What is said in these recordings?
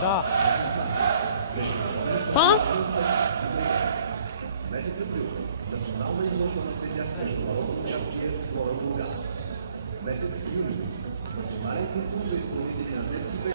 Да. Това? Месец април. Национална изложба на цветя с международно участие в Флора Бургас. Месец юни. Национален конкурс за изпълнители на детски песни.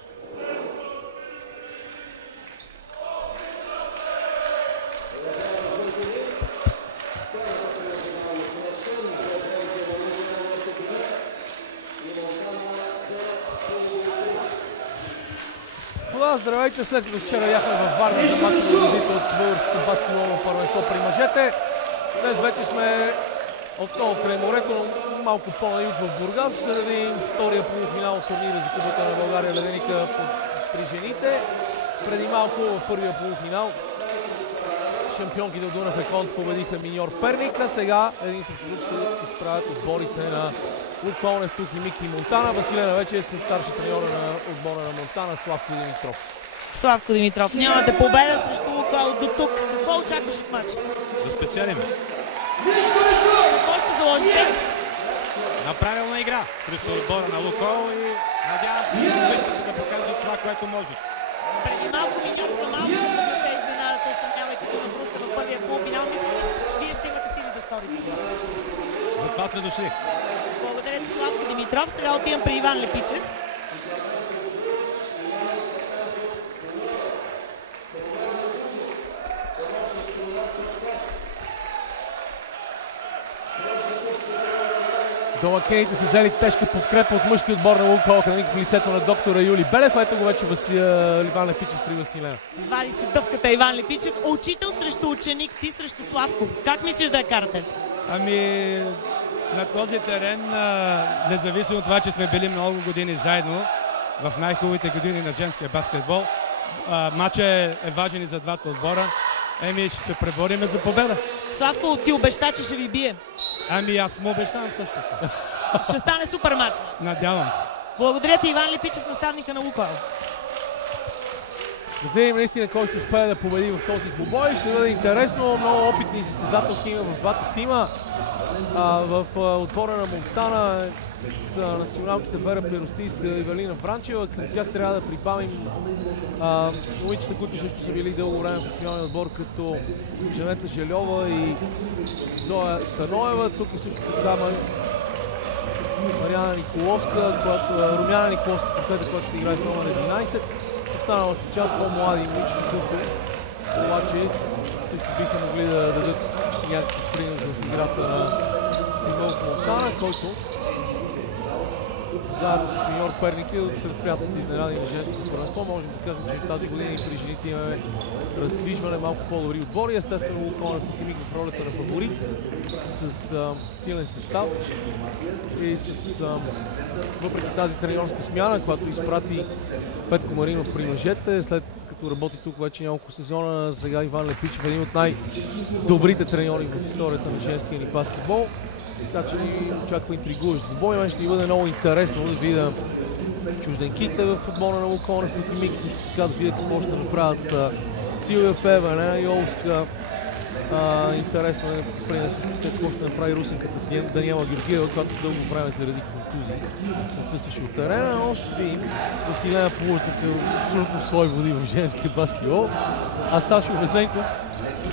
Здравейте, след като вчера бяхме във Варна за мача на звездите от българското баскетболно първенство при мъжете. Днес вече сме отново край морето, малко по-на юг в Бургас, заради втория полуфинал от турнира за Купата на България Леденика при жените. Преди малко в първия полуфинал шампионките от Дунав Еконт победиха Миньор Перник, а сега един срещу друг се изправят отборите на Лукол Нефтохим Мики и Монтана. Василена вече е с старши треньор на отбора на Монтана Славко Димитров. Славко Димитров, нямате победа срещу Лукол до тук. Какво очакваш от матча? Да спечелим. Какво ще заложите? На правилна игра срещу отбора на Лукол и надявам се да покажат това, което може. Преди малко Миньор за малко не се изненадате, установявайки го на Бруска в първия полуфинал. Мисля, че вие ще имате сили да сторите това. Затова сме дошли. Благодаря ти, Славко Димитров. Сега отивам при Иван Лепичев. Домакините са взели тежка подкрепа от мъжки отбор на Лукол Академик в лицето на доктора Юли Белев. Ето го вече Иван Лепичев при Василена. Вади си дъвката Иван Лепичев. Учител срещу ученик, ти срещу Славко. Как мислиш да я карате? Ами, на този терен, независимо от това, че сме били много години заедно в най-хубавите години на женския баскетбол, матчът е важен и за двата отбора. Еми, ще се пребориме за победа. Славко ти обеща, че ще ви бие. Ами, аз му обещавам също. Ще стане супер матч. Надявам се. Благодаря ти, Иван Лепичев, наставника на Лукол. Да видим наистина кой ще успее да победи в този двубой. Ще бъде интересно. Много опитни състезателки има в двата тима. В отбора на Монтана с националките Вера Приростийска и Валина Вранчева. Към тях трябва да прибавим момичета, които също са били дълго време в националния отбор, като Жанета Желева и Зоя Станоева. Тук е също така Мариана Николовска, Румяна Николовска, последната, която ще играе с номер 11. Останалата част по-млади момичета, които обаче също биха могли да дадат някакъв принос в играта на Тимон Монтана, който заедно с Миньор Перник е сред приятните изненади на женското първенство. Можем да кажем, че тази година и при жените имаме раздвижване, малко по-добри отбори. Естествено, Лукол Нефтохимик в ролята на фаворит с силен състав и с въпреки тази треньорска смяна, която изпрати Петко Маринов при мъжете, след като работи тук вече няколко сезона, сега Иван Лепичев е един от най-добрите треньори в историята на женския ни баскетбол. Така че ни очаква интригуващ двубой. Мен ще ни бъде много интересно да видя чужденките в футбола на Лукол Нефтохимик, също така да видя какво ще направят Силвия Певена, Йолска. Интересно е да приема също какво ще направи русенката Даниела Георгиева, която дълго време заради контузии отсъстваше от терена, но ще видим Василена Полутък е абсолютно в свои води в женския баскетбол, а Сашо Везенков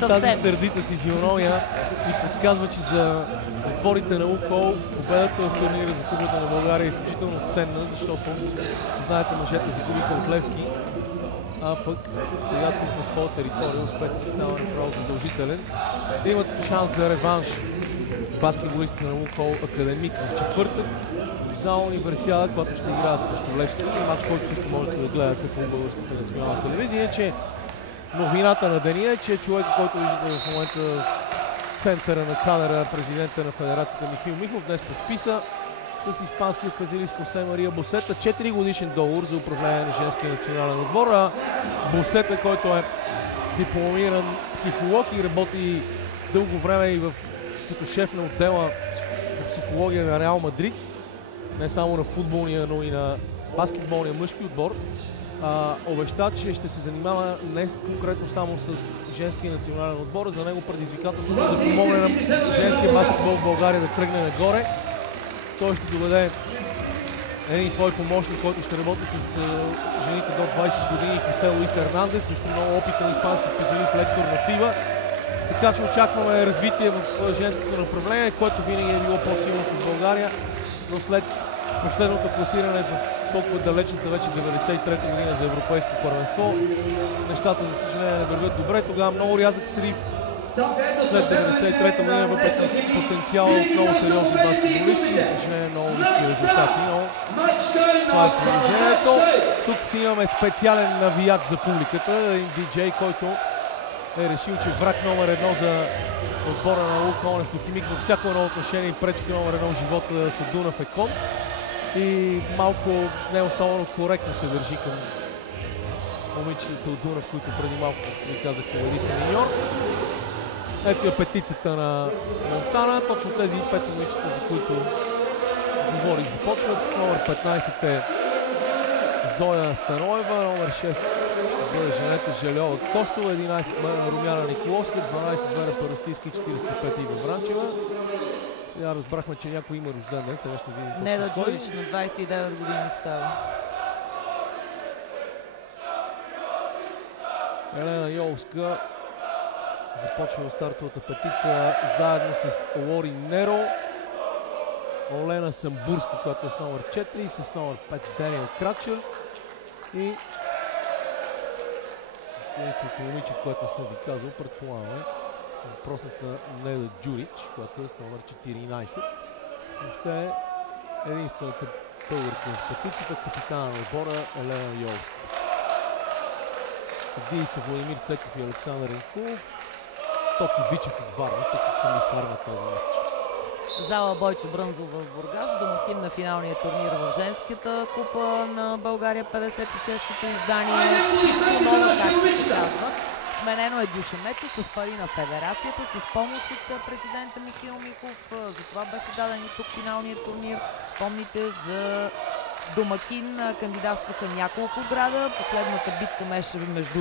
тази сърдита физиономия ни подсказва, че за отборите на Лукол победата в турнира за Купата на България е изключително ценна, защото знаете, мъжете загубиха от Левски, а пък сега тук на своя територия успехът си става направо задължителен. Имат шанс за реванш баскетболистите на Лукол Академик в четвъртък за Универсиада, която ще играят срещу Левски. Матч, който също можете да гледате по Българската национална телевизия, че новината на деня е, че човек, който виждате в момента в центъра на кадъра, президента на Федерацията Михаил Михов, днес подписа с испанския специалист Хосе Мария Босета 4 годишен договор за управление на женския национален отбор. Босета, който е дипломиран психолог и работи дълго време и като шеф на отдела по психология на Реал Мадрид, не само на футболния, но и на баскетболния мъжки отбор. Обеща, че ще се занимава не конкретно само с женския национален отбор, за него предизвикателството да помогне на женския баскетбол в България да тръгне нагоре. Той ще доведе един свой помощник, който ще работи с жените до 20 години, Хосе Луис Ернандес, също много опитен испански специалист, лектор на ФИБА. Така че очакваме развитие в женското направление, което винаги е било по-силно в България, но след последното класиране в толкова далечната вече 93-та година за европейско първенство, нещата за съжаление не вървят добре. Тогава много рязък срив. След 93-та година, въпреки потенциала от много сериозни баскетболисти, за съжаление много ниски резултати, но това е положението. Тук си имаме специален навияч за публиката, един диджей, който е решил, че враг номер 1 за отбора на Лука Нефтохимик във всяко едно отношение и пречка номер 1 в живота са Дунав Екон. И малко не особено коректно се държи към момичетата от Дунав, които преди малко ми казах победител миньор. Ето е петицата на Монтана. Точно тези 5 момичета, за които говорих, започват. С номер 15 е Зоя Станоева, номер 6 ще бъде Женета Желева Костова, 11 Румяна Николовска, 12 Вера Паростийски, 45 Ива Вранчева. Сега разбрахме, че някой има рожден ден, сега ще видим. Неда Джурич на 29 години става. Елена Йовска започва в стартовата петица заедно с Лори Неро. Олена Самбурска, която е с номер 4 и с номер 5 Даниел Крачер. И единственото момиче, което не съм ви казал, предполагаме, въпросната Неда Джурич, която е с номер 14. Въобще е единствената българка в петицията, капитана на отбора Елена Йовска. Съдии са Владимир Цеков и Александър Ренкулов. Токи Вичев от Варна, тук е комисар на този матч. Зала Бойчо Брънзов в Бургас, домакин на финалния турнир в женската купа на България, 56-то издание. Чисто нова, както се казва. Сменено е дюшемето с пари на федерацията, с помощ от президента Михаил Миков. За това беше даден и тук финалния турнир. Помните, за домакин кандидатстваха няколко града. Последната битка беше между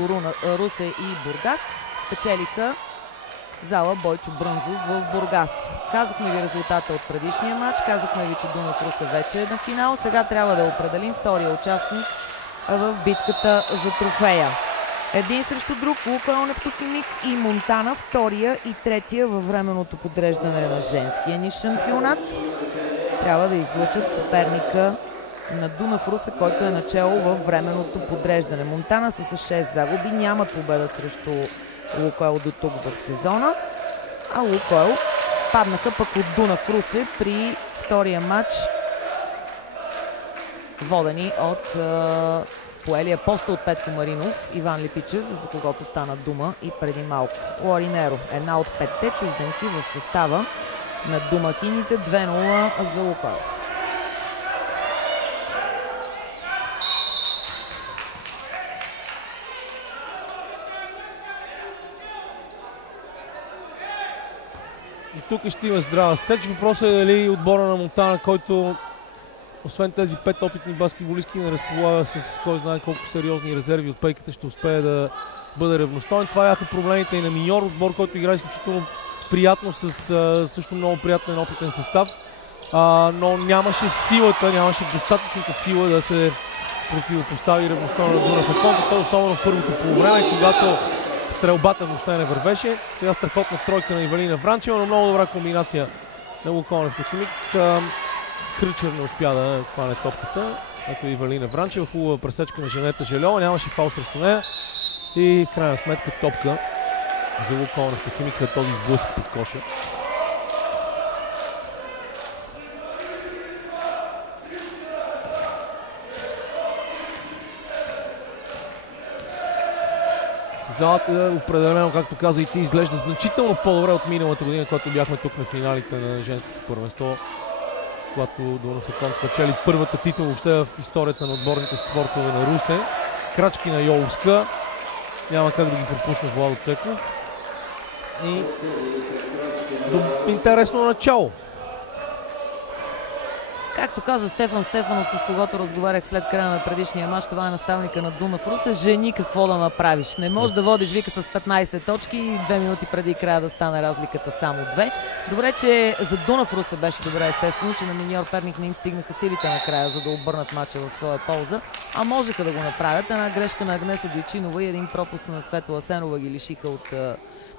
Русе и Бургас. Спечелиха зала Бойчо Брънзов в Бургас. Казахме ви резултата от предишния матч, казахме ви, че Дунав Русе вече е на финал. Сега трябва да определим втория участник в битката за трофея. Един срещу друг Лукойл Нефтохимик и Монтана, втория и третия във временното подреждане на женския ни шампионат. Трябва да излъчат съперника на Дунав Русе, който е начало във временното подреждане. Монтана са с 6 загуби, няма победа срещу Лукойл до тук в сезона, а Лукойл паднаха пък от Дунав Русе при втория матч, водени от поелия поста от Петко Маринов, Иван Липичев, за когото стана дума и преди малко. Лори Неро, една от 5-те чужденки в състава на домакините, 2-0 за Лукойл. И тук ще има здрава сеч. Въпросът е дали отбора на Монтана, който освен тези 5 опитни баскетболистки не разполага с кой знае колко сериозни резерви от пейката, ще успее да бъде ревностоен. Това бяха проблемите и на миньор, отбор, който играе изключително приятно с също много приятен опитен състав, но нямаше силата, нямаше достатъчната сила да се противопостави ревностойно на Дунав Екон, особено в първото полувреме, когато стрелбата въобще не вървеше. Сега страхотна тройка на Ивелина Вранчева, но много добра комбинация на Лукойл Нефтохимик. Кръчер не успя да хване топката, като Ивелина Вранчева. Хубава пресечка на Женета Желева, нямаше фаул срещу нея. И в крайна сметка топка за Лукойл Нефтохимик след този сблъсък под коша. Залата определено, както каза и ти, изглежда значително по-добре от миналата година, когато бяхме тук на финалите на женското първенство, когато Дунав Екон спечели първата титла въобще в историята на отборните спортове на Русе. Крачки на Йовска. Няма как да ги пропусне Владо Цеков. И интересно начало. Както каза Стефан Стефанов, с когото разговарях след края на предишния мач, това е наставника на Дунав Русе. Жени, какво да направиш? Не можеш да водиш, вика, с 15 точки и 2 минути преди края да стане разликата само 2. Добре, че за Дунав Русе беше добре, естествено, че на Миньор Перник не им стигнаха силите накрая, за да обърнат мача в своя полза. А можеха да го направят. Една грешка на Агнеса Дойчинова и един пропуск на Светла Асенова ги лишиха от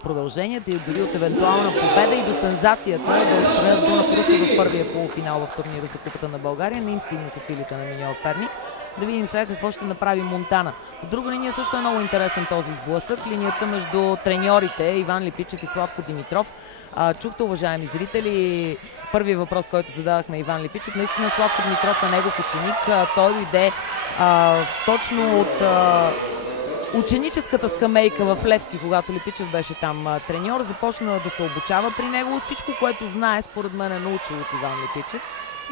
продълженията и дори от евентуална победа и до сензацията да устроят Дунав Русе в първия полуфинал в турнира за Купата на България. Не им стигнаха силите на Миньор Перник. Да видим сега какво ще направи Монтана. От друга линия също е много интересен този сблъсък. Линията между треньорите Иван Липичев и Славко Димитров. Чухте, уважаеми зрители, първият въпрос, който зададахме Иван Липичев. Наистина Славко Димитров е негов ученик. Той дойде точно от ученическата скамейка в Левски, когато Липичев беше там треньор. Започна да се обучава при него. Всичко, което знае, според мен е научил от Иван Липичев.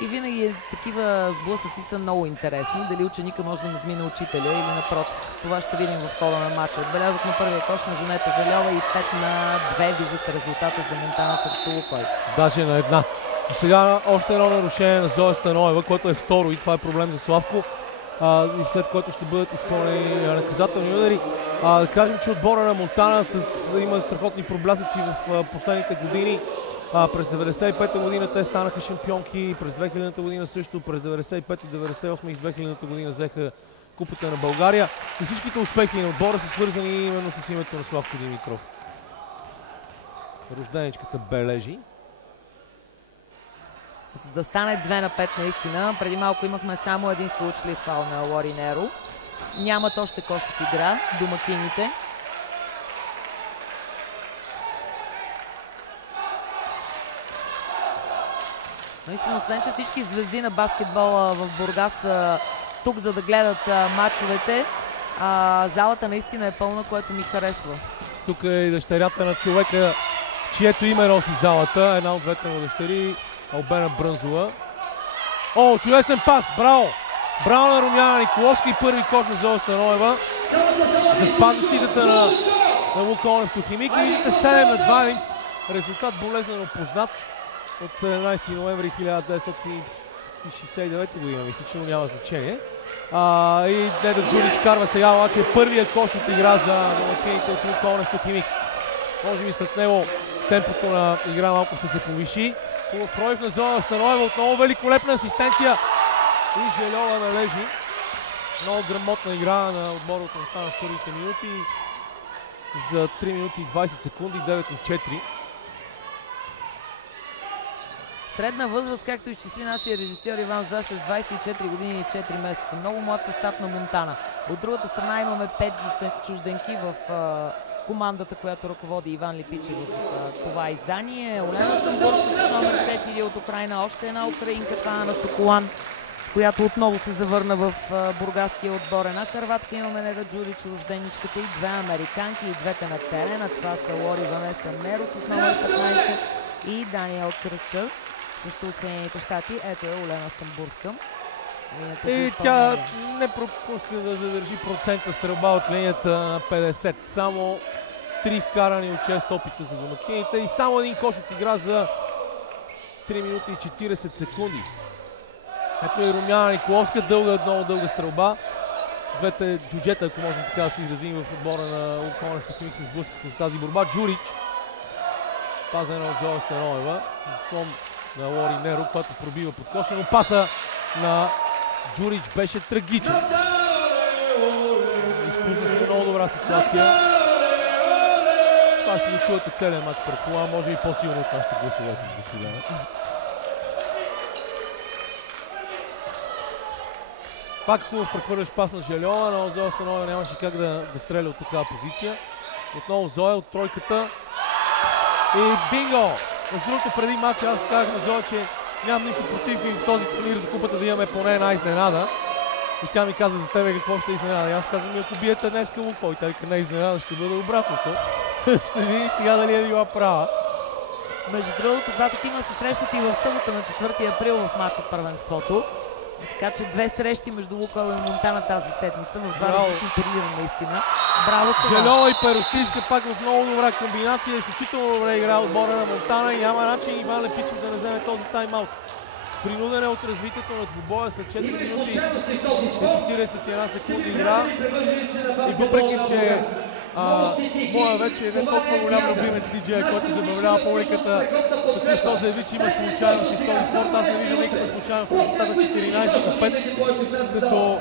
И винаги такива сблъсъци са много интересни. Дали ученика може да надмине учителя или напротив. Това ще видим в хода на матча. Отбелязахме първия кош на Жанета Жалева и 5-2 виждате резултата за Монтана срещу Лукойл. Даже на една. И сега още едно нарушение на Зоя Станоева, което е второ и това е проблем за Славко. И след което ще бъдат изпълнени наказателни удари. Да кажем, че отбора на Монтана има страхотни проблясъци в последните години. През 95-та година те станаха шампионки, през 2000-та година също, през 95-та, 98-та и 2000-та година взеха Купата на България. И всичките успехи на отбора са свързани именно с името на Славко Димитров. Рожденичката бележи. За да стане 2-5 наистина. Преди малко имахме само един сполучлив фаул на Лори Неро. Нямат още кош от игра домакините. Наистина, освен че всички звезди на баскетбола в Бургас са тук, за да гледат мачовете, залата наистина е пълна, което ми харесва. Тук е и дъщерята на човека, чието име носи залата. Една от двете му дъщери, Албена Брънзова. О, чудесен пас! Браво! Браво на Румяна Николовска и първи кош на Зоя Станоева. За спазващите на Лука Нефтохимик. И виждате 7-2, един резултат болезнено познат от 17 ноември 1969 година. Мисля, че няма значение. И Недо Джурич карва сега, обаче първият кош от игра за домакините от Лука Нефтохимик. Може би след него темпото на игра малко ще се повиши. Хубав пробив на Зоя Станоева, отново великолепна асистенция и Желева належи. Много грамотна игра на отбора от Монтана в първите минути. За 3 минути и 20 секунди, 9-4. Средна възраст, както изчисли нашия режисьор Иван Зашев, 24 години и 4 месеца. Много млад състав на Монтана. От другата страна имаме 5 чужденки в командата, която ръководи Иван Липичев в това издание. Олена Самбурска с номер 4 от Украина. Още една украинка, това на Соколан, която отново се завърна в бургаския отбор. Една хърватка имаме Неда Джурич, рожденичката, и две американки, и двете на терена. Това са Лори Ванеса Неро с номер 15 и Даниел Кръчър, също от Съединените щати. Ето е Олена Самбурска. И тя не пропуска да задържи процента стрелба от линията на 50. Само 3 вкарани от 6 опита за домакините и само един кош от игра за 3 минути и 40 секунди. Ето и Румяна Николовска, много дълга стрелба. Двете джуджета, ако можем така да се изразим, в отбора на Лука Нефтохимик се сблъскаха за тази борба. Джурич, пазена от Зоя Станоева, заслон на Лори Неро, който пробива под коша, но паса на Джурич беше трагичен. Изпуснахме много добра ситуация. Това ще го чуете целият матч, предполагам, може и по-силно от нашите гласове с Василяна. Пак хубав прехвърляш пас на Желева, но Зоя Станоева нямаше как да стреля от такава позиция. Отново Зоя от тройката. И бинго! Между другото, преди матча аз казах на Зоя, че нямам нищо против и в този турнир за купата да имаме поне една изненада. И тя ми каза за тебе какво ще изненада. И аз казвам, ако биете днеска Лукойл, тя вика, не изненада, ще бъде обратното. Ще видиш сега дали е била права. Между другото, двата тима се срещат и в събота на 4 април в матч от първенството. Така че две срещи между Лукойл и Монтана тази седмица в два различни турнира наистина. Браво сега! Желева и Перостишка пак в много добра комбинация. Изключително добре игра отбора на Монтана и няма начин Иван Липичев да не вземе този тайм-аут. принуден от развитието на двубоя след 4 минути и 41 секунди игра. И въпреки, че моя вече не толкова голям любимец диджея, който забавлява публиката, току-що заяви, че има случайности в този спорт. Аз не виждам никаква случайност в резултата 14-5, като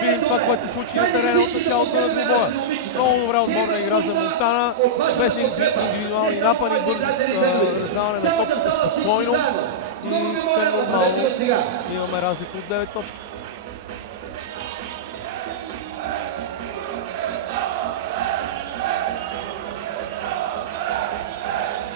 видим това, което се случи на терена от началото на двубоя. Много добра отборна игра за Монтана, без индивидуални напани, бързо раздаване на топката спокойно и съвсем нормално имаме разлика от 9 точки.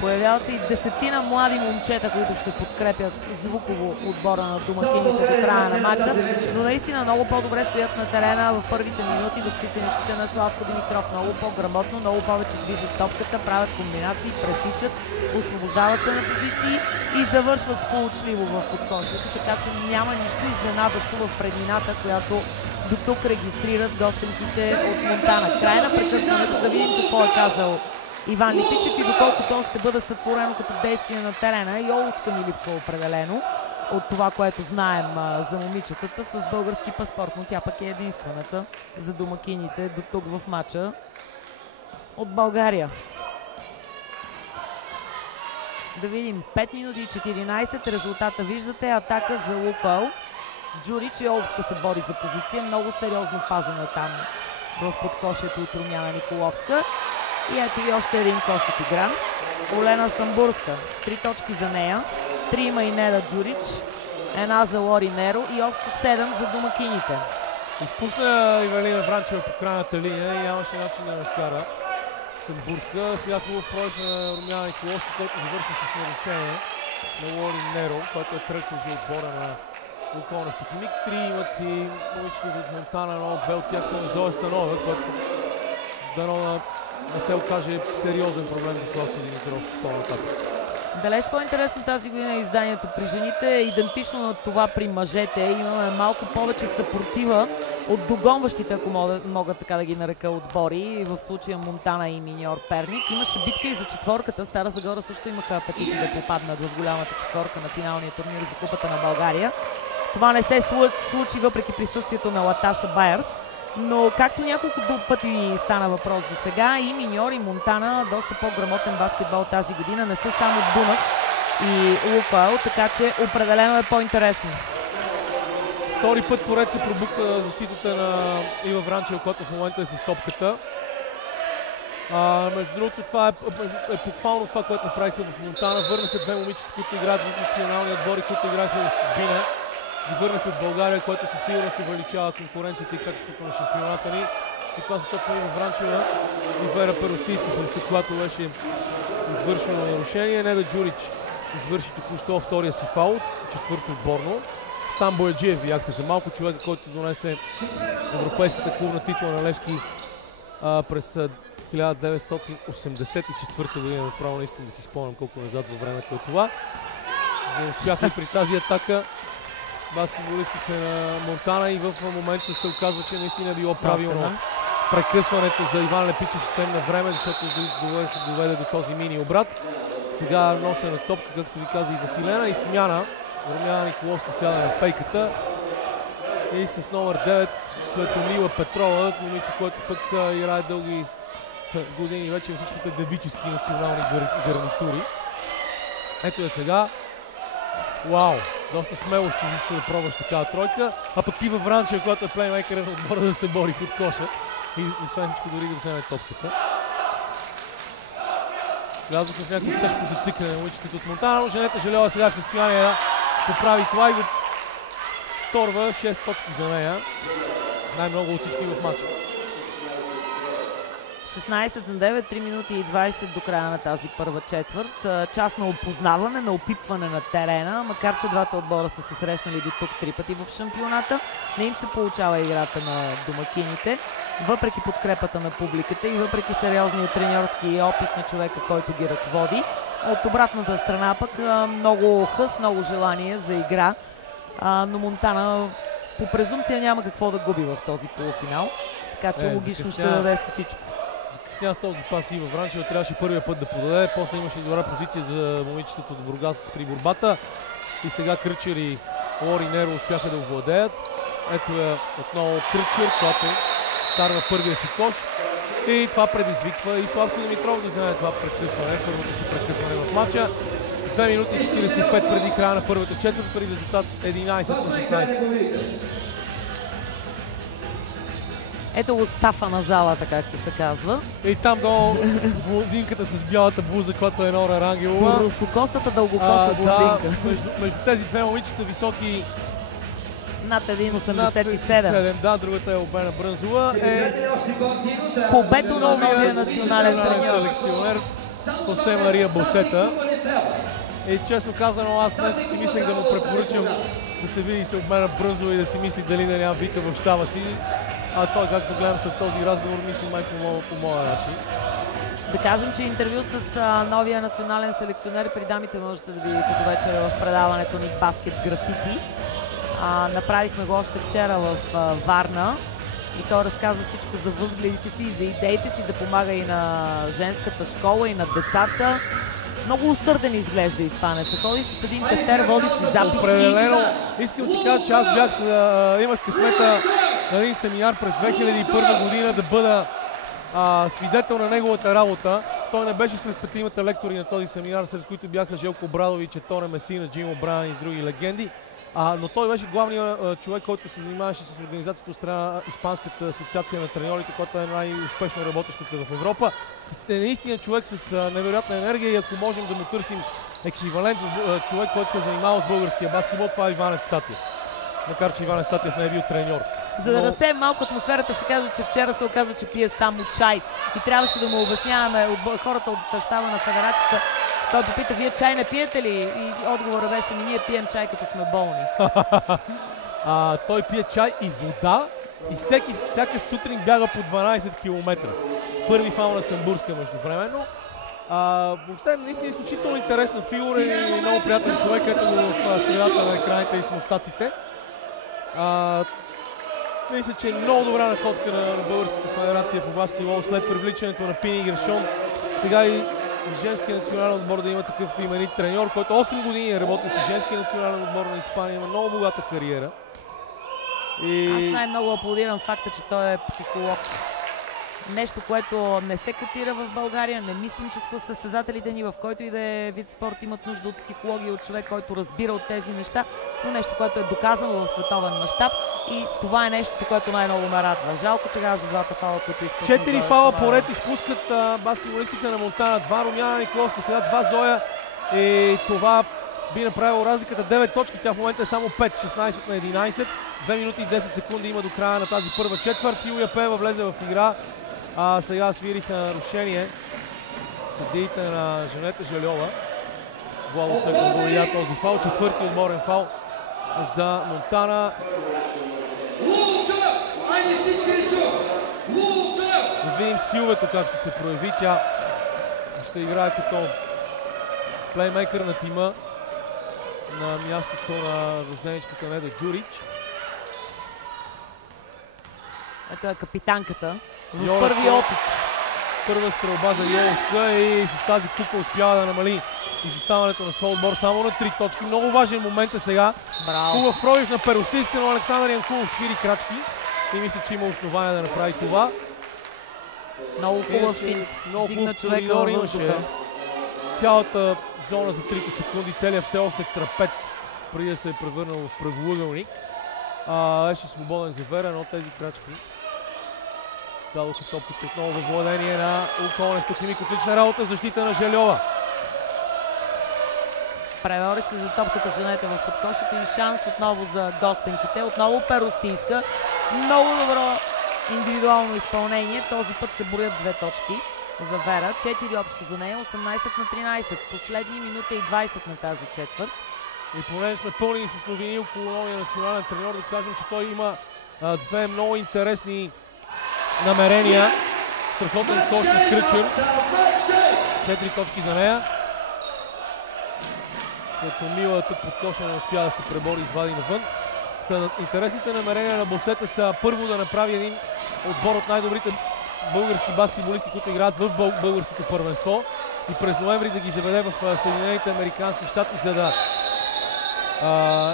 Появяват се и 10 млади момчета, които ще подкрепят звуково отбора на домакините до края на матча, но наистина много по-добре стоят на терена в първите минути до стотиничките на Славко Димитров. Много по-грамотно, много повече движат топката, правят комбинации, пресичат, освобождават се на позиции и завършват сполучливо в подкошието, така че няма нищо изненадващо в преднината, която до тук регистрират гостенките от Монтана. Край на прекъсването, да видим какво е казал Иван Липичев и доколко то ще бъде сътворено като действие на терена. И Олска ми липсва определено от това, което знаем за момичетата с български паспорт, но тя пък е единствената за домакините до тук в матча от България. Да видим, 5 минути и 14, резултата виждате, атака за Лукойл. Джурич и Олска се бори за позиция, много сериозно пазена там в подкошието от Румяна Николовска. И ето и още един кош от игра. Олена Самбурска, 3 точки за нея, 3 има и Неда Джурич, една за Лори Неро и общо 7 за домакините. Изпусна Ивелина Вранчева по крайната линия и нямаше начин да я вкара Самбурска. Сега хубав проект на Румяна Николовска, който завършва с нарушение на Лори Неро, който е тръгнал за отбора на Лукойл Нефтохимик. 3 имат и момичета от Монтана, но 2 от тях са на Зоя Станова, който дано да се окаже сериозен проблем за Славко Димитров в този етап. Далеч по-интересно тази година е изданието при жените. Идентично на това при мъжете. Имаме малко повече съпротива от догонващите, ако мога така да ги нарека, отбори. В случая Монтана и Миньор Перник. Имаше битка и за четворката. Стара Загора също имаха апетити да попаднат в голямата четворка на финалния турнир за Купата на България. Това не се случи въпреки присъствието на Латаша Байерс. Но както няколко пъти стана въпрос до сега, и Миньор, и Монтана, доста по-грамотен баскетбол тази година. Не са само Дунав и Лукойл, така че определено е по-интересно. Втори път поред се пробукта защитата на Ива Вранчева, която в момента е с топката. Между другото, това е буквално това, което направиха в Монтана. Върнаха две момичета, които играят в национални отбори, които играха в чужбина. Ги върнаха в България, което със сигурност увеличава конкуренцията и качеството на шампионата ни. И това са точно Ива Вранчева и Вера Перостийска, срещу която беше извършено нарушение. Неда Джурич извърши току-що втория си фаул, четвърто отборно. Стан Бояджиев видяхте за малко, човека, който донесе европейската клубна титла на Левски през 1984 година. Направо не искам да си спомням колко назад във времето е това. Не успяха и при тази атака баскетболистките на Монтана и в момента се оказва, че наистина е било правилно прекъсването за Иван Лепичев съвсем на време, защото доведе до този мини обрат. Сега носена топка, както ви каза и Василена, и смяна. Румяна Николовска сяда на пейката и с номер 9 Цветомила Петрова, момиче, който пък играе дълги години вече в всичките девически национални гарнитури. Ето я сега. Вау! Доста смело ще изиска да пробваш такава тройка, а пък Ива Вранчева, която е плеймейкър на отбора, да се бори под коша и освен всичко дори да вземе топката. Влязоха в някакво тежко зацикляне на момичетата от Монтана, но Женета Желева сега в състояние да поправи това и го сторва 6 точки за нея. Най-много от всички в матча. 16 на 9, 3 минути и 20 до края на тази първа четвърт. Част на опознаване, на опипване на терена, макар че двата отбора са се срещнали до тук 3 пъти в шампионата. Не им се получава играта на домакините, въпреки подкрепата на публиката и въпреки сериозния треньорски опит на човека, който ги ръководи. От обратната страна пък много хъс, много желание за игра, но Монтана по презумпция няма какво да губи в този полуфинал, така че логично ще даде се всичко. Закъсня с този пас Ива Вранчева, трябваше първия път да подаде, после имаше добра позиция за момичетата от Бургас при борбата. и сега Кръчер и Лори Неро успяха да овладеят. Ето е отново Кръчер, който вкарва първия си кош. И това предизвиква и Славко Димитров да вземе това прекъсване, първото си прекъсване в матча. 2 минути 45 преди края на първата четвърт, при резултат 11-16. Ето го стафа на залата, както се казва. И там долу блондинката с бялата блуза, която е Нора Рангелова. Русокосата дългокоса блондинка. Между тези две момичета високи над 1,87. Да, другата е Обена Брънзова. Кубето на новия национален селекционер Хосе Мария Босета. И честно казано, аз днес си мислех да му препоръчам да се види с Обена Брънзова и да си мисли дали да няма вика в щаба си. А той, както гледам след този разговор, мисли май по моя начин. Да кажем, че интервю с новия национален селекционер при дамите можете да видите до вечера в предаването ни Баскет Графити. Направихме го още вчера в Варна и той разказа всичко за възгледите си и за идеите си да помага и на женската школа, и на децата. Много усърден изглежда испанеца. Ходи с един тефтер, води си записки. Определено. Искам ти кажа, че аз имах късмета на един семинар през 2001 година да бъда свидетел на неговата работа. Той не беше сред петимата лектори на този семинар, сред които бяха Желко Обрадович, Тоне Месина, Джим Обран и други легенди. Но той беше главният човек, който се занимаваше с организацията от страна Испанската асоциация на треньорите, която е най-успешно работещата в Европа. Е наистина човек с невероятна енергия и ако можем да му търсим еквивалент човек, който се е занимавал с българския баскетбол, това е Иван Евстатиев. Макар че Иван Евстатиев не е бил треньор. За да разсеем малко атмосферата, ще кажа, че вчера се оказа, че пие само чай и трябваше да му обясняваме от хората от щаба на федерацията. Той попита, вие чай не пиете ли? И отговорът беше, ние пием чай, като сме болни. Той пие чай и вода и всяка сутрин бяга по 12 км. Първи фаул на Самбурска междувременно. Въобще наистина изключително интересна фигура и много приятен човек, ето го в средата на екраните и с мустаците. Мисля, че е много добра находка на Българската федерация по баскетбол след привличането на Пини Гершон. Сега и женския национален отбор да има такъв именит треньор, който 8 години е работил с женския национален отбор на Испания, има много богата кариера. Аз най-много аплодирам факта, че той е психолог. Нещо, което не се котира в България. Не мислим, че състезателите ни в който и да е вид спорт имат нужда от психология, от човек, който разбира от тези неща, но нещо, което е доказано в световен мащаб и това е нещо, което най-много ме радва. Жалко сега за двата фаула, които изпускат. 4 фаула поред изпускат баскетболистите на Монтана. 2 Румяна Николовска, сега 2 Зоя и това би направило разликата 9 точки. Тя в момента е само 5, 16 на 11. 2 минути и 10 секунди има до края на тази първа четвърт. Силвия Пеева влезе в игра. Сега свириха нарушение съдиите на Жанета Жальова. Владо Цеков повеля този фаул. Четвърти отборен фаул за Монтана. Да видим Силвето как ще се прояви. Тя ще играе като плеймейкър на тима на мястото на рожденичката Неда Джурич. Ето е капитанката. В първи опит. Първа стрелба за Йолска и с тази кука успява да намали изоставането на своя отбор само на 3 точки. Много важен момент е сега. Хубав пробив на Перостийска, но Александър Янкулов свири крачки и мисля, че има основание да направи това. Много хубав финт. Много хубав коридор имаше. Цялата зона за 3 секунди, целият все още трапец преди да се е превърнал в правоъгълник. Беше свободен за Вера, но тези крачки дадоха топката отново във владение на Околнев. Тук има отлична работа в защита на Жальова. Превори се за топката Жанета в подкошите и шанс отново за гостенките. Отново Перостийска. Много добро индивидуално изпълнение. Този път се борят 2 точки за Вера. 4 общо за нея. 18 на 13. Последни минута и 20 на тази четвърт. И понеже сме пълни с новини около новия национален треньор, да кажем, че той има две много интересни намерения. Страхотен кош на Кръчер. 4 точки за нея. Светомила тук под коша не успя да се пребори и извади навън. Интересните намерения на Босета са първо да направи един отбор от най-добрите български баскетболисти, които играят в българското първенство и през ноември да ги заведе в Съединените американски щати, за да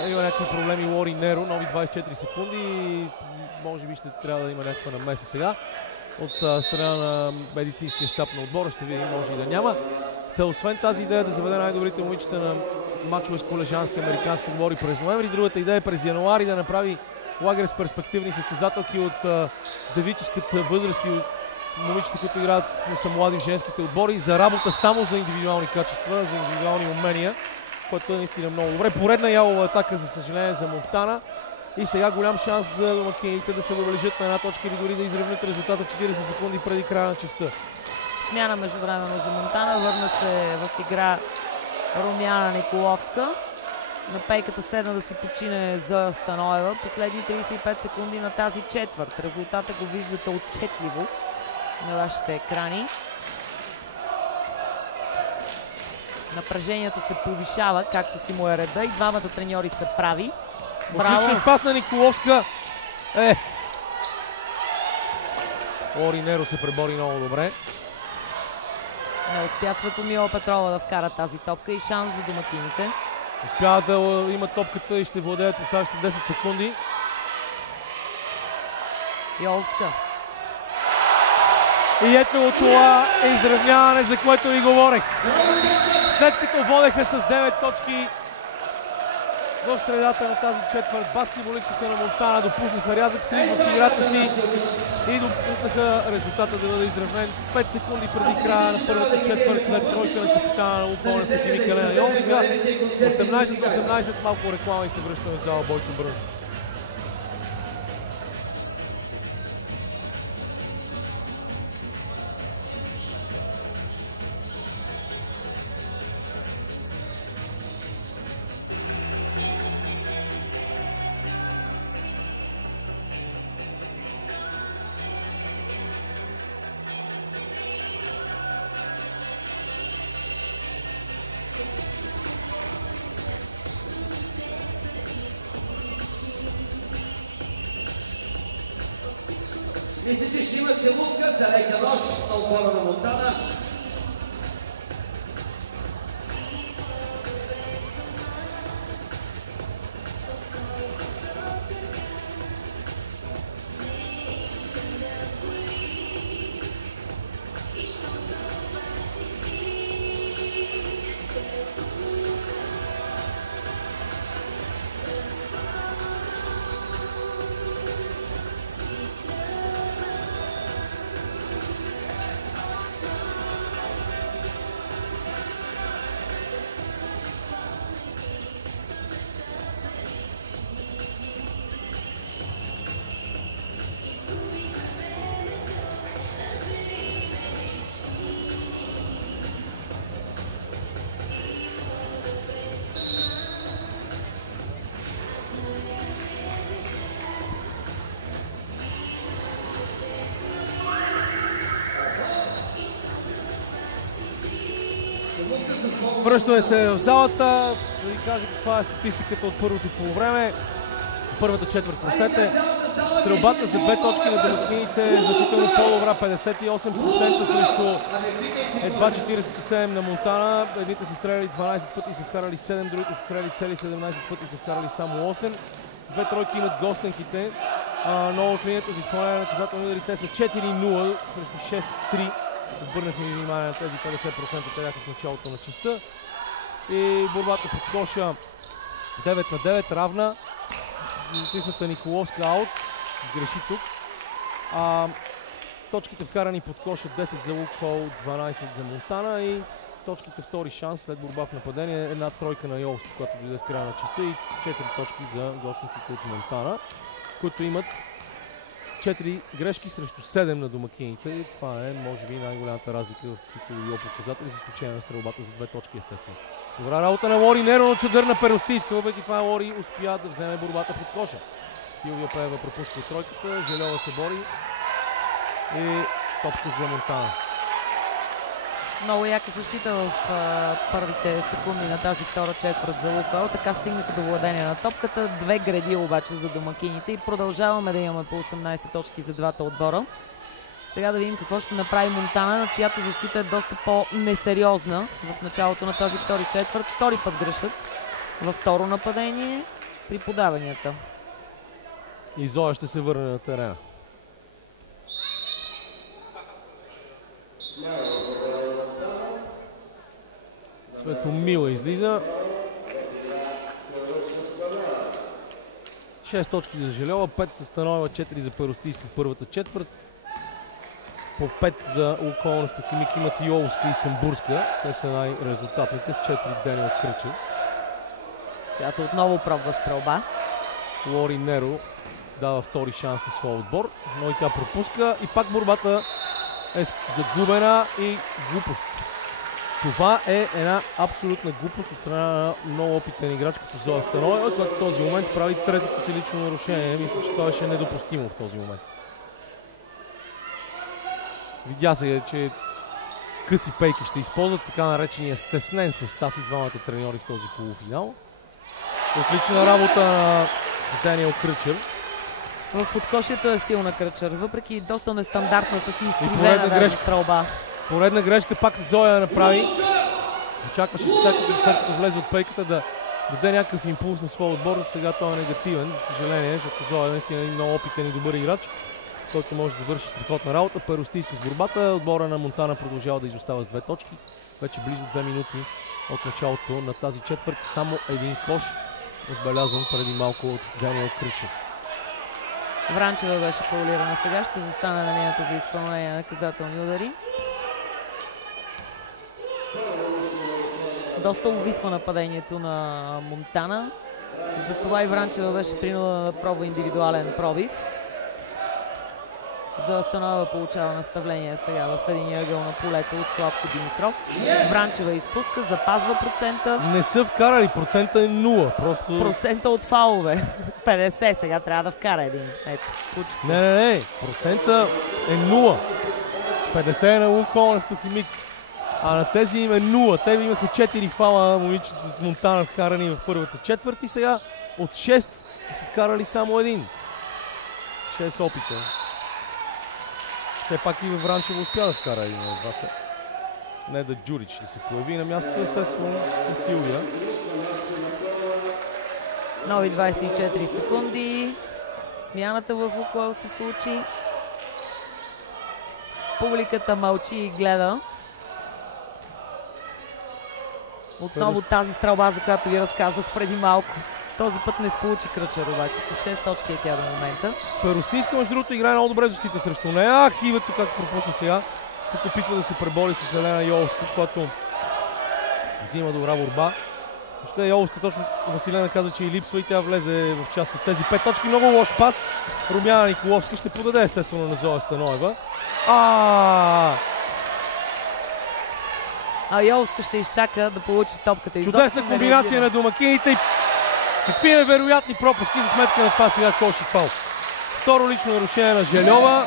Има някакви проблеми Лори Неро, нови 24 секунди и може би ще трябва да има някаква намеса сега от страна на медицинския щаб на отбора, ще видим, може и да няма. Та освен тази идея да заведе най-добрите момичета на мачове с колежански американски отбори през ноември, другата идея е през януари да направи лагер с перспективни състезателки от девическата възраст и от момичета, които играят, но са млади в женските отбори, за работа само за индивидуални качества, за индивидуални умения, което е наистина много добре. Поредна ялова атака, за съжаление, за Монтана. И сега голям шанс за домакините да се доближат на една точка или дори да изравнят резултата 40 секунди преди края на частта. Смяна междувременно за Монтана. Върна се в игра Румяна Николовска. На пейката седна да си почине за Станоева. Последни 35 секунди на тази четвърт. Резултата го виждате отчетливо на вашите екрани. Напрежението се повишава, както си му е реда, и двамата треньори са прави. Отличен пас на Николовска. Лори Неро се пребори много добре. Не успя Светомила Петрова да вкара тази топка и шанс за домакините. Успяват да имат топката и ще владеят оставащите 10 секунди. Йолска. И ето това е изравняване, за което ви говорех. След като водеха с 9 точки в средата на тази четвърт, баскетболистите на Монтана допуснаха рязък срив в играта си и допуснаха резултата да бъде изравнен 5 секунди преди края на първата четвърт, след тройка на капитана на Лукойл против Елена Йонска. 18-18, малко реклама и се връщаме в зала Бойчо Брънзов. Мисля, че ще има целувка за лека нож на отбора на Монтана. Връщаме се в залата, да ви кажа каква е статистиката от първото полувреме. Първата четвърт, простете. Стрелбата за 2 точки на домакините е значително по-добра, 58% срещу едва 47% на Монтана. Едните са стреляли 12 пъти и са вкарали 7, другите са стреляли цели 17 пъти и са вкарали само 8. 2 тройки имат гостенките, но от линията за изпълнение на наказателни удари те са 4-0 срещу 6-3. Обърнахме внимание на тези 50%, те бяха в началото на частта. И борбата под коша 9 на 9, равна. Тисната Николовска аут, сгреши тук. Точките вкарани под коша 10 за Лукойл, 12 за Монтана и точките втори шанс след борба в нападение, една тройка на Йолска, която дойде в края на частта и 4 точки за гостниките от Монтана, които имат 4 грешки срещу 7 на домакините и това е, може би, най-голямата разлика в титулови показатели, за изключение на стрелбата за 2 точки, естествено. Добра работа на Лори Неро, но чадърна перостийска, въпреки това Лори успя да вземе борбата под коша. Силвия Пеева пропуска от тройката, Желева се бори и топка за Монтана. Много яка защита в първите секунди на тази втора четвърт за Лукойл. Така стигнаха до владение на топката. 2 гради обаче за домакините и продължаваме да имаме по 18 точки за двата отбора. Сега да видим какво ще направи Монтана, на чиято защита е доста по-несериозна в началото на тази втори четвърт. Втори път грешат във второ нападение при подаванията. И Зоя ще се върне на терена. Светомила излиза. 6 точки за Желева, 5 за Станоева, 4 за Перостийска в първата четвърт. По 5 за Лукойл Нефтохимик имат Йоловска и Самбурска. Те са най-резултатните с 4 Даниел Кръчев. Която отново пробва стрелба. Лори Неро дава втори шанс на своя отбор, но и тя пропуска. И пак борбата е загубена и глупост. Това е една абсолютна глупост от страна на много опитен играч като Зоя Станоева, който в този момент прави третото си лично нарушение. Мисля, че това беше недопустимо в този момент. Видя се, че къси пейки ще използват така наречения стеснен състав и двамата треньори в този полуфинал. Отлична работа на Даниел Кръчев. В подкошието е силна Кръчев, въпреки доста нестандартната си изкривена даже стрелба. Поредна грешка пак Зоя направи. Очакваше се след като влезе от пейката да даде някакъв импулс на своя отбор. Сега той е негативен, за съжаление, защото Зоя е наистина много опитен и добър играч, който може да върши страхотна работа. Перостийска с борбата. Отбора на Монтана продължава да изостава с 2 точки. Вече близо 2 минути от началото на тази четвърт. Само един кош, отбелязан преди малко от Даниел Кръчев. Вранчева беше фаулирана сега. Ще застане на нейната за изпълнение на наказателни удари. Доста увисва нападението на Монтана. Затова и Вранчева беше принудена да пробва индивидуален пробив. За Станоева получава наставление сега в един ъгъл на полето от Славко Димитров. Вранчева изпуска, запазва процента. Не са вкарали, процента е 0. Просто... Процента от фаулове. 50 сега трябва да вкара един. Ето, случи се. Не. Процента е 0. 50 е на Лукойл Нефтохимик. А на тези им е 0. Те имаха 4 фала момичета от Монтана вкарани в първата четвърт и сега от 6 са вкарали само един. 6 опита. Все пак и във Вранчево успя да вкара един от двата. Не да Джурич да се появи на мястото, естествено и Силвия. Нови 24 секунди. Смяната в Лукойл се случи. Публиката мълчи и гледа. Отново тази стрелба, за която ви разказах преди малко. Този път не сполучи Кръчев обаче. С 6 точки е тя до момента. Перостийска, между другото, играе много добре защита срещу нея. Хивето как пропусна сега. Тук опитва да се пребори с Елена Йоловска, която взима добра борба. Въобще Йоловска, точно Василена каза, че и липсва и тя влезе в част с тези 5 точки. Много лош пас. Румяна Николовска ще подаде естествено на Зоя Станоева. Йоловска ще изчака да получи топката. Чудесна комбинация на домакините. Какви невероятни пропуски за сметка на това сега кош и фал. Второ лично нарушение на Желева.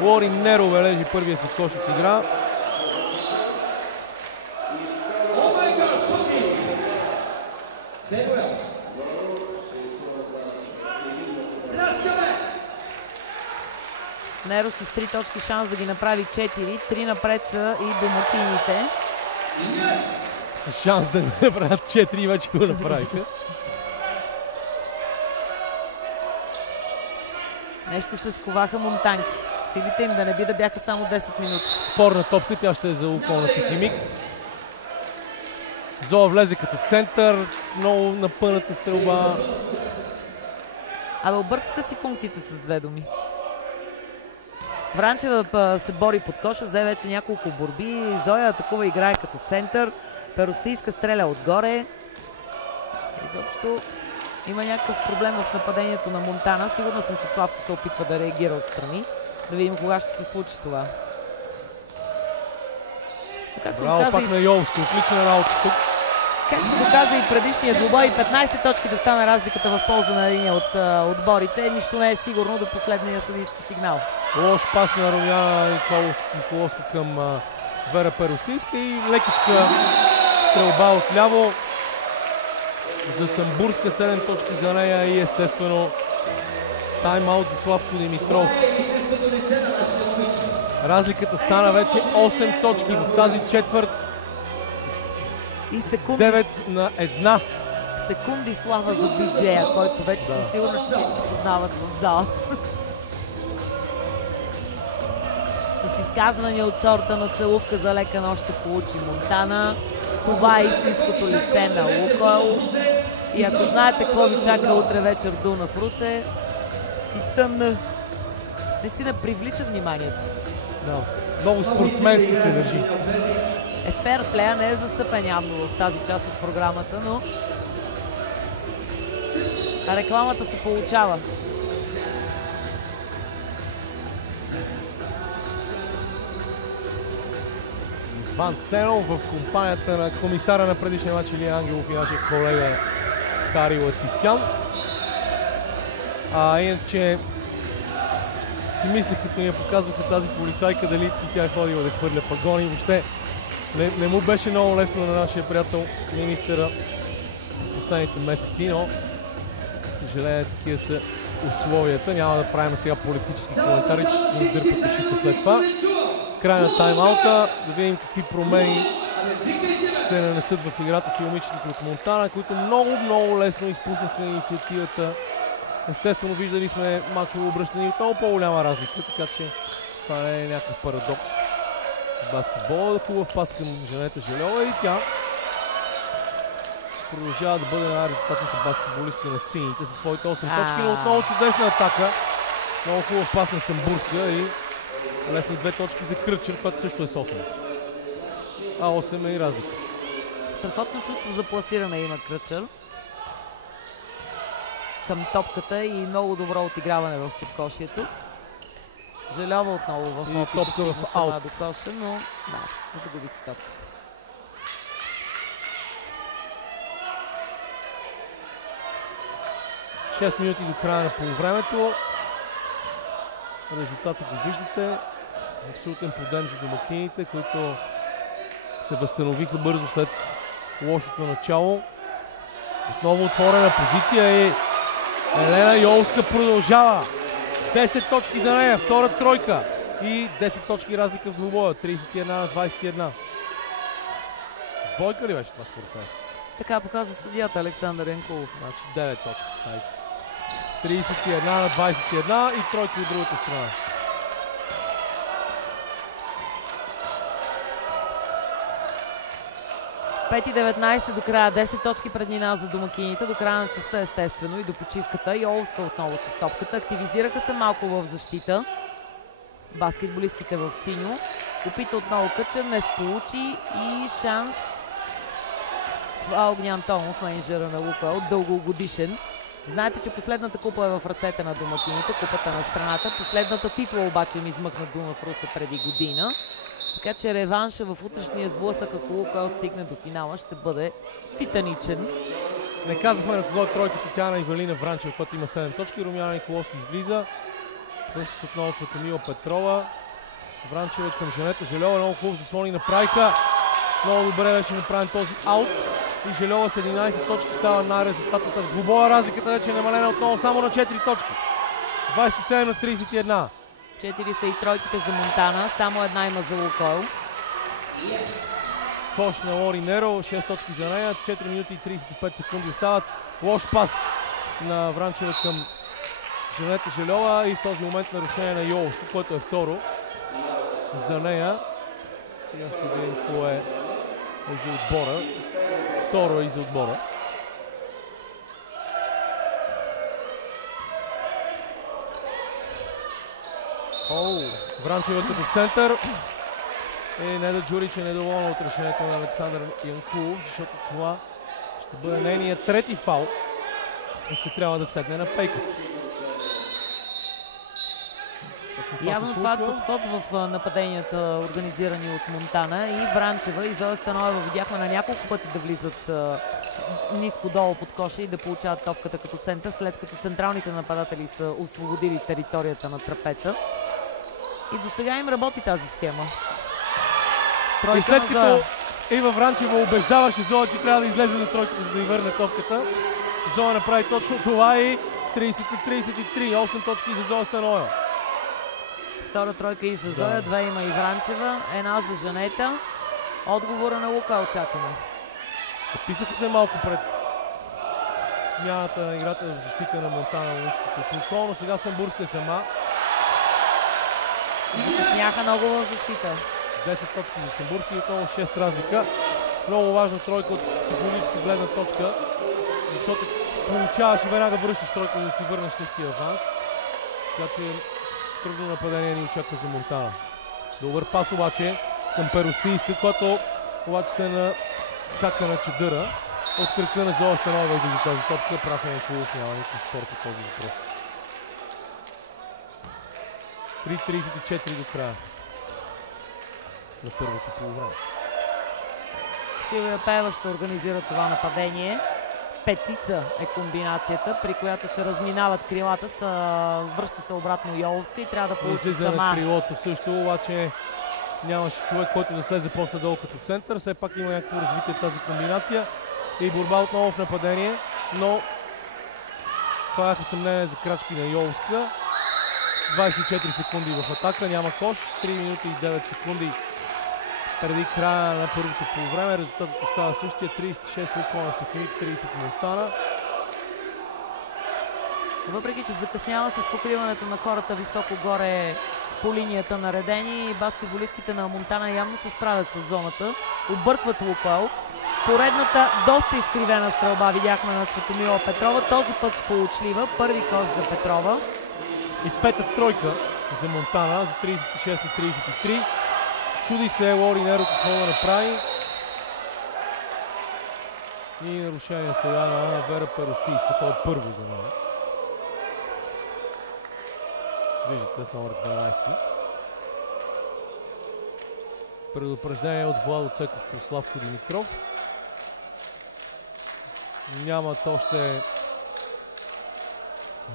Лори Неро бележи първия си кош от игра. Неро с 3 точки шанс да ги направи 4. 3 напред са и домакините. С шанс да не направят 4 и вече го направиха. Нещо се сковаха монтанки. Силите им да не би да бяха само 10 минути. Спорна топка, тя ще е за Лукойл Нефтохимик. Зоя влезе като център, много напъната стрелба. Объркаха си функциите с 2 думи. Вранчева се бори под коша, взе вече няколко борби. Зоя атакува, играе като център. Перостийска стреля отгоре. Изобщо има някакъв проблем в нападението на Монтана. Сигурна съм, че Славко се опитва да реагира отстрани. Да видим кога ще се случи това. Браво пак на Йоловска, отлична работа тук. Както доказа и предишния двубой, 15 точки да стане разликата в полза на един от отборите. Нищо не е сигурно до последния съдийски сигнал. Лош пас на Румяна Николовска към Вера Перостийска и лекичка стрелба отляво за Самбурска, 7 точки за нея и естествено тайм-аут за Славко Димитров. Разликата стана вече 8 точки в тази четвърт. И секунди... 9-1. Секунди слава за диджея, който вече съм сигурна, че всички познават в залата. С изказвания от сорта на целувка за лека нощ ще получи Монтана. Това е истинското лице на Лукойл. И ако знаете какво ви чака утре вечер в Дунав Русе, и тъмна. Наистина привлича вниманието. Да, много спортсменски се държи. Ферплея не е застъпен явно в тази част от програмата, но рекламата се получава. Иван Ценов в компанията на комисара на предишния матч Илия Ангелов и нашия колега Хари Латифян. Иначе си мислех, като ни показваха тази полицайка, дали и тя е ходила да хвърля пагони. Въобще не му беше много лесно на нашия приятел министъра в последните месеци, но съжаление такива са условията. Няма да правим сега политически коментари, че ни дърпат ушите след това. Край на тайм-аута, да видим какви промени ще нанесат в играта си момичетите от Монтана, които много лесно изпуснаха инициативата. Естествено, виждали сме мачово обръщане от много по-голяма разлика, така че това не е някакъв парадокс. Баскетбол е хубав пас към Жанета Желева и тя продължава да бъде най-резултатната баскетболистка на сините със своите 8 точки, но отново чудесна атака. Много хубав пас на Самбурска и лесни 2 точки за Кръчер, който също е с 8. 8 е и разлика. Страхотно чувство за пласиране има Кръчер към топката и много добро отиграване в подкошието. Желева отново в топка в аут до коша, но да, загуби си топката. Шест минути до края на полувремето. Резултатът го виждате. Абсолютен подем за домакините, които се възстановиха бързо след лошото начало. Отново отворена позиция и Елена Йолска продължава. 10 точки за нея, втора тройка и 10 точки разлика в двубоя. 31 на 21. Двойка ли беше това според теб? Така показва съдията Александър Янкулов. Значи 9 точки. 31 на 21 и тройки от другата страна. Пет и 19 до края, 10 точки преднина за домакините, до края на частта естествено и до почивката. Йолска отново с топката, активизираха се малко в защита. Баскетболистките в синьо. Опита отново Къчер, не сполучи и шанс. Това е Огнян Томов, менеджера на Лукойл, дългогодишен. Знаете, че последната купа е в ръцете на домакините, купата на страната. Последната титла обаче им измъкна Дунав Русе преди година. Така че реванша в утрешния сблъсък, ако Лукойл стигне до финала, ще бъде титаничен. Не казахме на кого тройката тя на Ивелина Вранчева, която има 7 точки. Румяна Николовски излиза. Връща се отново Цветомила Петрова. Вранчева към Жанета Желева. Много хубаво заслони направиха. Много добре беше направен този аут. И Желева с 11 точки става най-резултатната в двубоя. Разликата вече е намалена отново само на 4 точки. 27 на 31. 4 са и тройките за Монтана, само една има за Лукойл. Кош на Лори Неро, 6 точки за нея, 4 минути и 35 секунди остават. Лош пас на Вранчева към Жанета Желева и в този момент нарушение на Йолска, което е второ за нея. Сега ще видим какво е за отбора. Второ е и за отбора. Вранчева като център. Неда Джурич е недоволна от решението на Александър Янкулов, защото това ще бъде нейният трети фаул и ще трябва да седне на пейката. Явно това е подход в нападенията, организирани от Монтана, и Вранчева и Зоя Станоева видяхме на няколко пъти да влизат ниско долу под коша и да получават топката като център, след като централните нападатели са освободили територията на трапеца. И до сега им работи тази схема. Тройка и след като Ива Вранчева убеждаваше Зоя, че трябва да излезе на тройката, за да й върне топката, Зоя направи точно това и 30-33, 8 точки за Зоя Станоева. Втора тройка и за Зоя, две има и Вранчева, една за Жанета. Отговора на Лука очакваме. Стъписаха се малко пред смяната на играта в защита на Монтана, момичетата от Лукол, но сега Самбурска сама. Закъсняха много в защита. 10 точки за Самбурски и отново 6 разлика. Много важна тройка от психологическа гледна точка, защото получаваш и веднага връщаш тройка, за да си върнеш същия аванс. Така че трудно нападение ни очаква за Монтана. Добър пас обаче към Перостийска, която обаче се натака на чадъра. От кръка на Зоя Станова иде за тази топка. Прав е Николов, няма никакъв спор по този въпрос. 3:34 до края на първото полувреме. Силвия Пеева ще организира това нападение. Петица е комбинацията, при която се разминават крилата, връща се обратно Йоловска и трябва да получи сама. На крилото също, обаче нямаше човек, който да слезе после долу като център. Все пак има някакво развитие тази комбинация и борба отново в нападение, но това е съмнение за крачки на Йоловска. 24 секунди в атака, няма кош, 3 минути и 9 секунди преди края на първото полувреме. Резултатът остава същия, 36 Луконов Техник, 30 Монтана. Въпреки че закъснява с покриването на хората високо горе по линията на редени, баскетболистките на Монтана явно се справят с зоната. Объркват Лукол. Поредната доста изкривена стрелба видяхме на Цветомила Петрова. Този път сполучлива. Първи кош за Петрова. И пета тройка за Монтана за 36 на 33. Чуди се Лори Неро какво да направи. И нарушение сега на Вера Перостийска. Това е първо за нея. Виждате с номер 12. Предупреждение от Владо Цеков към Славко Димитров. Нямат още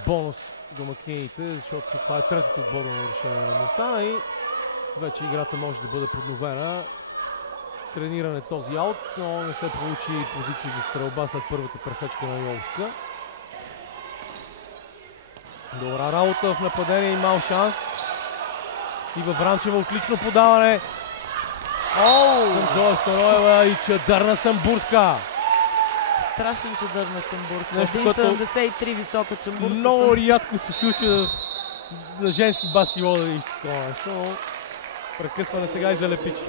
бонус домакините, защото това е третото отборно нарушение на Монтана и вече играта може да бъде подновена. Трениран е този аут, но не се получи позиции за стрелба след първата пресечка на Йоловска. Добра работа в нападение и мал шанс. Ива Вранчева, отлично подаване. Към Зоя Станоева и чадър на Самбурска. Страшен чадър на Самбурска. Нещо, 1,73 висока Самбурска. Много рядко се случва на женски баскетбол да видиш такова нещо, но прекъсване сега и за Лепичи.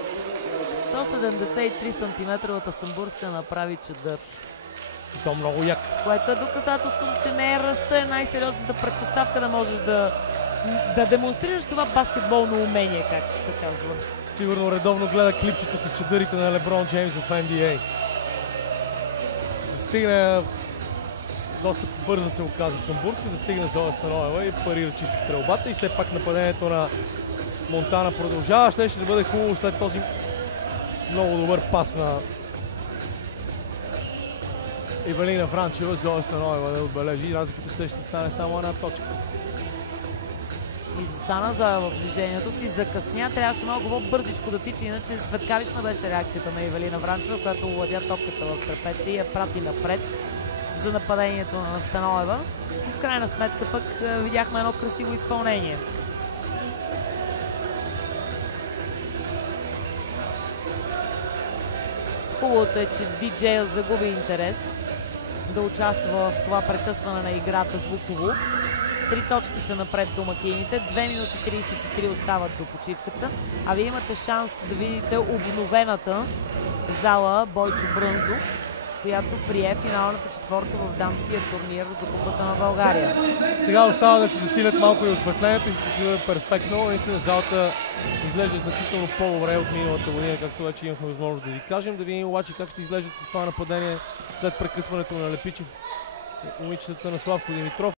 173 см Самбурска направи чадър. И то много як. Което е доказателство, че не е ръста, е най-сериозната предпоставка да можеш да демонстрираш това баскетболно умение, както се казва. Сигурно редовно гледа клипчето с чадърите на Леброн Джеймс в NBA. Застигна, доста бързо се оказа Самбурска, застигна Зоя Станоева и парира чисто стрелбата и все пак нападението на Монтана продължава. Ще да бъде хубаво след този много добър пас на Ивелина Вранчева. Зоя Станоева да отбележи. Разликата ще стане само една точка. Изостана Зоя в движението си, закъсня, трябваше много по-бързичко да тича, иначе светкавична беше реакцията на Ивелина Вранчева, която овладя топката в трапеца и я прати напред за нападението на Станоева. И в крайна сметка пък видяхме едно красиво изпълнение. Хубавото е, че диджея загуби интерес да участва в това прекъсване на играта звуково. 3 точки са напред домакините, 2 минути 33 остават до почивката, а вие имате шанс да видите обновената зала Бойчо Брънзов, която прие финалната четворка в дамския турнир за Купата на България. Сега остава да се засилят малко и осветлението и ще бъде перфектно. Наистина залата изглежда значително по-добре от миналата година, както вече имахме възможност да ви кажем. Да видим обаче как ще изглеждат в това нападение след прекъсването на Лепичев. Момичетата на Славко Димитров.